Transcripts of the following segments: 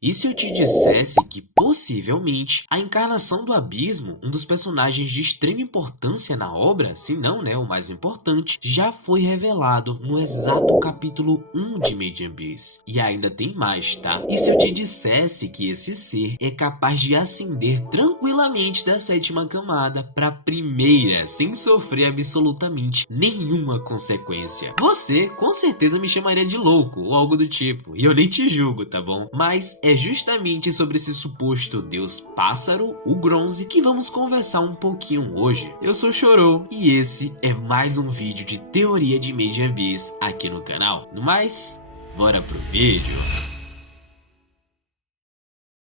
E se eu te dissesse que, possivelmente, a encarnação do Abismo, um dos personagens de extrema importância na obra, se não, o mais importante, já foi revelado no exato capítulo 1 de Made in Abyss. E ainda tem mais, tá? E se eu te dissesse que esse ser é capaz de ascender tranquilamente da sétima camada para a primeira, sem sofrer absolutamente nenhuma consequência? Você, com certeza, me chamaria de louco ou algo do tipo, e eu nem te julgo, tá bom? Mas é justamente sobre esse suposto deus pássaro, o Bronze, que vamos conversar um pouquinho hoje. Eu sou o Chorou e esse é mais um vídeo de teoria de Made in Abyss aqui no canal. No mais, bora pro vídeo.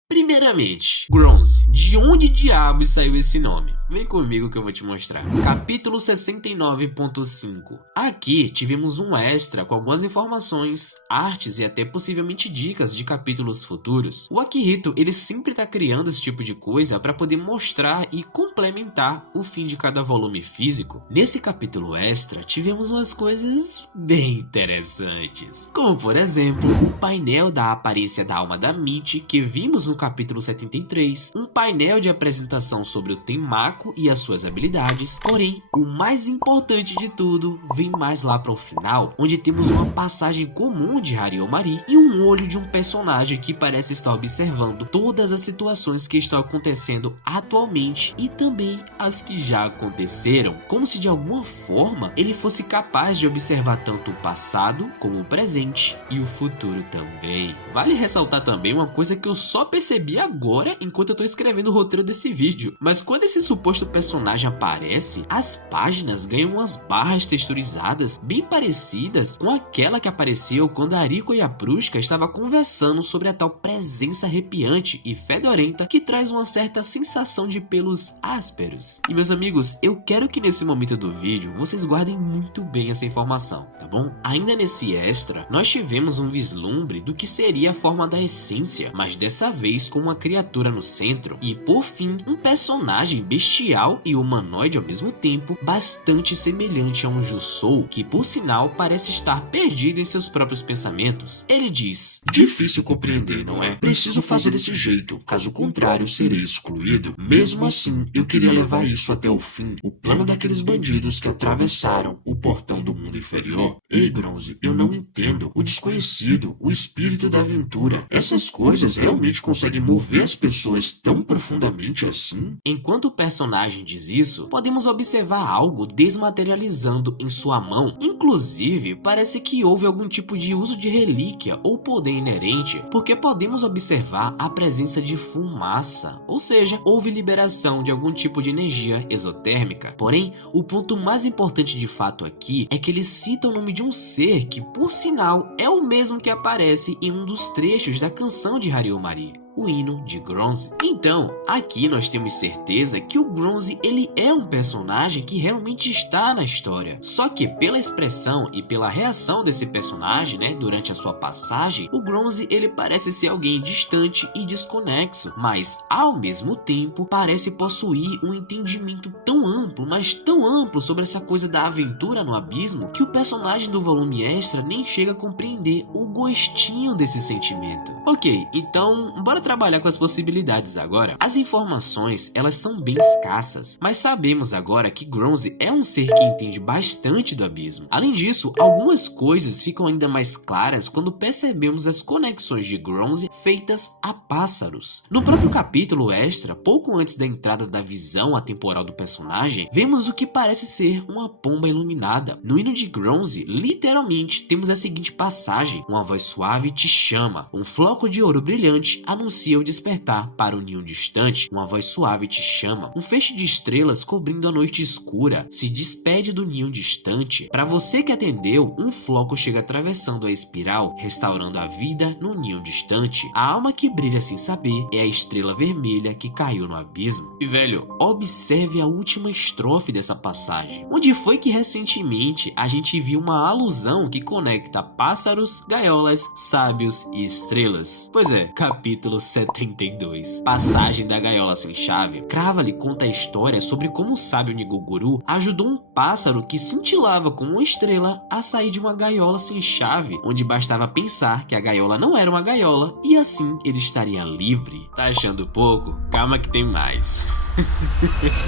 Primeiramente, Bronze. De onde diabos saiu esse nome? Vem comigo que eu vou te mostrar. Capítulo 69.5. Aqui tivemos um extra com algumas informações, artes e até possivelmente dicas de capítulos futuros. O Akihito, ele sempre tá criando esse tipo de coisa para poder mostrar e complementar o fim de cada volume físico. Nesse capítulo extra, tivemos umas coisas bem interessantes. Como por exemplo, o painel da aparência da alma da Michi que vimos no capítulo 73, um painel de apresentação sobre o Tenmaku e as suas habilidades. Porém, o mais importante de tudo vem mais lá para o final, onde temos uma passagem comum de Hariomari e um olho de um personagem que parece estar observando todas as situações que estão acontecendo atualmente e também as que já aconteceram, como se de alguma forma ele fosse capaz de observar tanto o passado como o presente e o futuro também. Vale ressaltar também uma coisa que eu só percebi agora enquanto eu tô escrevendo o roteiro desse vídeo, mas quando esse suposto personagem aparece, as páginas ganham umas barras texturizadas bem parecidas com aquela que apareceu quando a Riko e a Prushka estavam conversando sobre a tal presença arrepiante e fedorenta que traz uma certa sensação de pelos ásperos. E meus amigos, eu quero que nesse momento do vídeo vocês guardem muito bem essa informação, tá bom? Ainda nesse extra, nós tivemos um vislumbre do que seria a forma da essência, mas dessa vez com uma criatura no centro e, por fim, um personagem bestial e humanoide ao mesmo tempo, bastante semelhante a um Jusou, que por sinal parece estar perdido em seus próprios pensamentos. Ele diz: "Difícil compreender, não é? Preciso fazer desse jeito, caso contrário serei excluído. Mesmo assim, eu queria levar isso até o fim, o plano daqueles bandidos que atravessaram o portão do mundo inferior. Ei, Bronze, eu não entendo. O desconhecido, o espírito da aventura, essas coisas realmente conseguem mover as pessoas tão profundamente assim?" Enquanto o personagem diz isso, podemos observar algo desmaterializando em sua mão. Inclusive, parece que houve algum tipo de uso de relíquia ou poder inerente, porque podemos observar a presença de fumaça, ou seja, houve liberação de algum tipo de energia exotérmica. Porém, o ponto mais importante de fato aqui é que ele cita o nome de um ser que, por sinal, é o mesmo que aparece em um dos trechos da canção de Hariomari, o hino de Bronze. Então, aqui nós temos certeza que o Bronze, ele é um personagem que realmente está na história. Só que pela expressão e pela reação desse personagem, durante a sua passagem, o Bronze, ele parece ser alguém distante e desconexo, mas ao mesmo tempo parece possuir um entendimento tão amplo, mas tão amplo sobre essa coisa da aventura no abismo, que o personagem do volume extra nem chega a compreender o gostinho desse sentimento. Ok, então bora trabalhar com as possibilidades agora. As informações, elas são bem escassas, mas sabemos agora que Bronze é um ser que entende bastante do abismo. Além disso, algumas coisas ficam ainda mais claras quando percebemos as conexões de Bronze feitas a pássaros. No próprio capítulo extra, pouco antes da entrada da visão atemporal do personagem, vemos o que parece ser uma pomba iluminada. No hino de Bronze, literalmente, temos a seguinte passagem: uma voz suave te chama, um floco de ouro brilhante anuncia o despertar para o ninho distante, uma voz suave te chama, um feixe de estrelas cobrindo a noite escura se despede do ninho distante. Para você que atendeu, um floco chega atravessando a espiral, restaurando a vida no ninho distante. A alma que brilha sem saber é a estrela vermelha que caiu no abismo. E velho, observe a última estrofe dessa passagem, onde foi que recentemente a gente viu uma alusão que conecta pássaros, gaiolas, sábios e estrelas. Pois é, capítulo 72. Passagem da gaiola sem chave. Crowley conta a história sobre como o sábio Nigoguru ajudou um pássaro que cintilava como uma estrela a sair de uma gaiola sem chave, onde bastava pensar que a gaiola não era uma gaiola e assim ele estaria livre. Tá achando pouco? Calma que tem mais.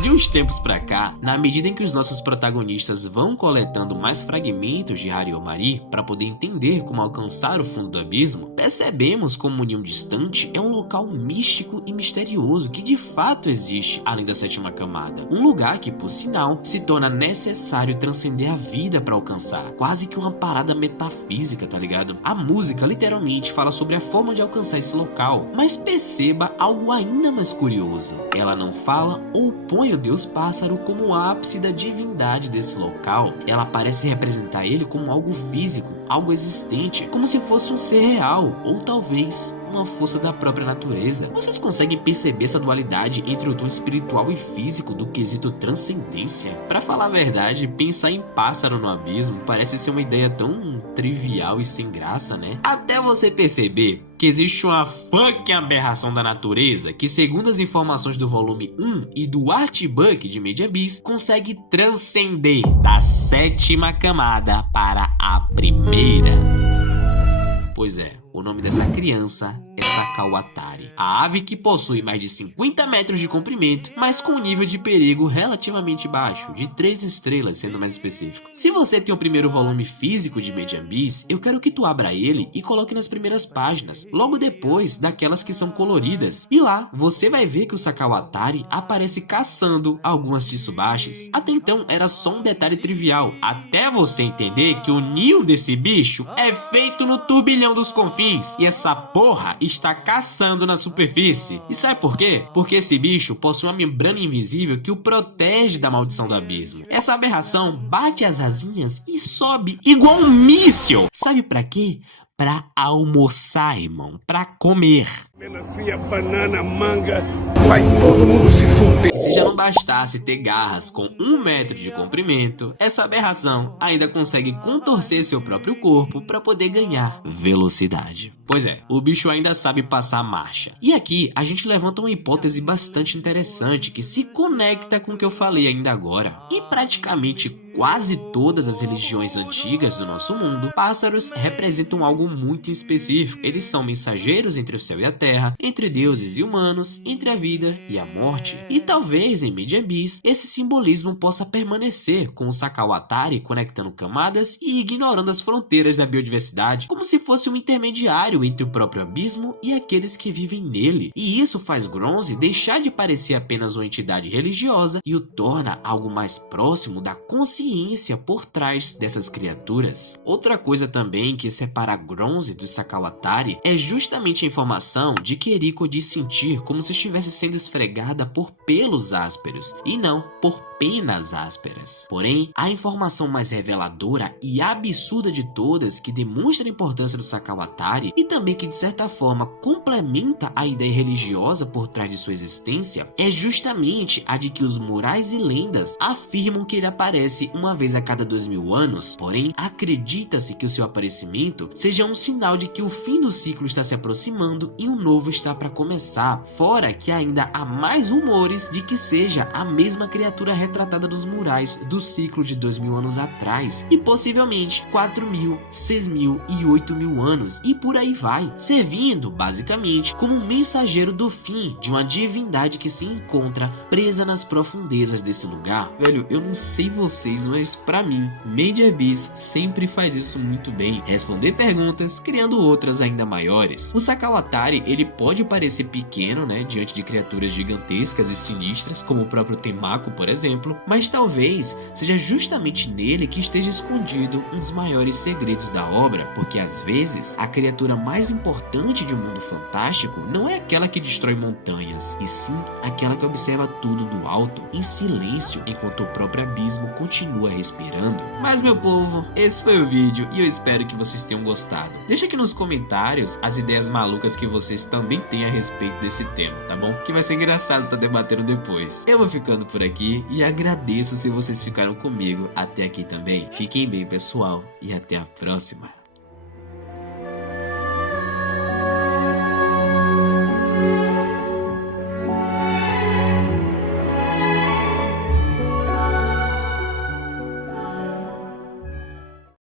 De uns tempos pra cá, na medida em que os nossos protagonistas vão coletando mais fragmentos de Hariomari para poder entender como alcançar o fundo do abismo, percebemos como União Distante é um local místico e misterioso que de fato existe além da sétima camada. Um lugar que, por sinal, se torna necessário transcender a vida para alcançar. Quase que uma parada metafísica, tá ligado? A música literalmente fala sobre a forma de alcançar esse local, mas perceba algo ainda mais curioso. Ela não fala ou põe o deus pássaro como o ápice da divindade desse local. Ela parece representar ele como algo físico, algo existente, como se fosse um ser real, ou talvez uma força da própria natureza. Vocês conseguem perceber essa dualidade entre o tom espiritual e físico do quesito transcendência? Pra falar a verdade, pensar em pássaro no abismo parece ser uma ideia tão trivial e sem graça, né? Até você perceber que existe uma fucking aberração da natureza que, segundo as informações do volume 1 e do artbook de Made in Abyss, consegue transcender da sétima camada para a primeira. Pois é, o nome dessa criança é Sakawatari, a ave que possui mais de 50 metros de comprimento, mas com um nível de perigo relativamente baixo, de 3 estrelas sendo mais específico. Se você tem o primeiro volume físico de Made in Abyss, eu quero que tu abra ele e coloque nas primeiras páginas, logo depois daquelas que são coloridas, e lá você vai ver que o Sakawatari aparece caçando algumas tsubashis. Até então era só um detalhe trivial, até você entender que o ninho desse bicho é feito no turbilhão dos confins, e essa porra está caçando na superfície. E sabe por quê? Porque esse bicho possui uma membrana invisível que o protege da maldição do abismo. Essa aberração bate as asinhas e sobe igual um míssil. Sabe pra quê? Pra almoçar, irmão. Pra comer. Melancia, banana, manga. Vai todo mundo se fuder. E se já não bastasse ter garras com 1 metro de comprimento, essa aberração ainda consegue contorcer seu próprio corpo para poder ganhar velocidade. Pois é, o bicho ainda sabe passar a marcha. E aqui a gente levanta uma hipótese bastante interessante que se conecta com o que eu falei ainda agora. E praticamente quase todas as religiões antigas do nosso mundo, pássaros representam algo muito específico. Eles são mensageiros entre o céu e a terra, entre deuses e humanos, entre a vida e a morte. E talvez em Made in Abyss esse simbolismo possa permanecer, com o Sakawatari conectando camadas e ignorando as fronteiras da biodiversidade, como se fosse um intermediário entre o próprio abismo e aqueles que vivem nele. E isso faz Gonzi deixar de parecer apenas uma entidade religiosa e o torna algo mais próximo da consciência por trás dessas criaturas. Outra coisa também que separa Gonzi do Sakawatari é justamente a informação de que Eriko diz sentir como se estivesse sendo esfregada por pelos ásperos e não por penas ásperas. Porém, a informação mais reveladora e absurda de todas que demonstra a importância do Sakawatari e também que de certa forma complementa a ideia religiosa por trás de sua existência é justamente a de que os murais e lendas afirmam que ele aparece uma vez a cada 2000 anos, porém acredita-se que o seu aparecimento seja um sinal de que o fim do ciclo está se aproximando e um novo está para começar, fora que ainda há mais rumores de que seja a mesma criatura retratada dos murais do ciclo de 2000 anos atrás e possivelmente 4000, 6000 e 8000 anos e por aí vai, servindo basicamente como um mensageiro do fim de uma divindade que se encontra presa nas profundezas desse lugar. Velho, eu não sei vocês, mas pra mim, Made in Abyss sempre faz isso muito bem, responder perguntas criando outras ainda maiores. O Sakawatari, ele pode parecer pequeno, né, diante de criaturas gigantescas e sinistras, como o próprio Temako, por exemplo, mas talvez seja justamente nele que esteja escondido um dos maiores segredos da obra, porque às vezes a criatura mais importante de um mundo fantástico não é aquela que destrói montanhas, e sim aquela que observa tudo do alto, em silêncio, enquanto o próprio abismo continua respirando. Mas meu povo, esse foi o vídeo e eu espero que vocês tenham gostado. Deixa aqui nos comentários as ideias malucas que vocês também têm a respeito desse tema, tá bom? Que vai ser engraçado estar debatendo depois. Eu vou ficando por aqui e agradeço se vocês ficaram comigo até aqui também. Fiquem bem, pessoal, e até a próxima.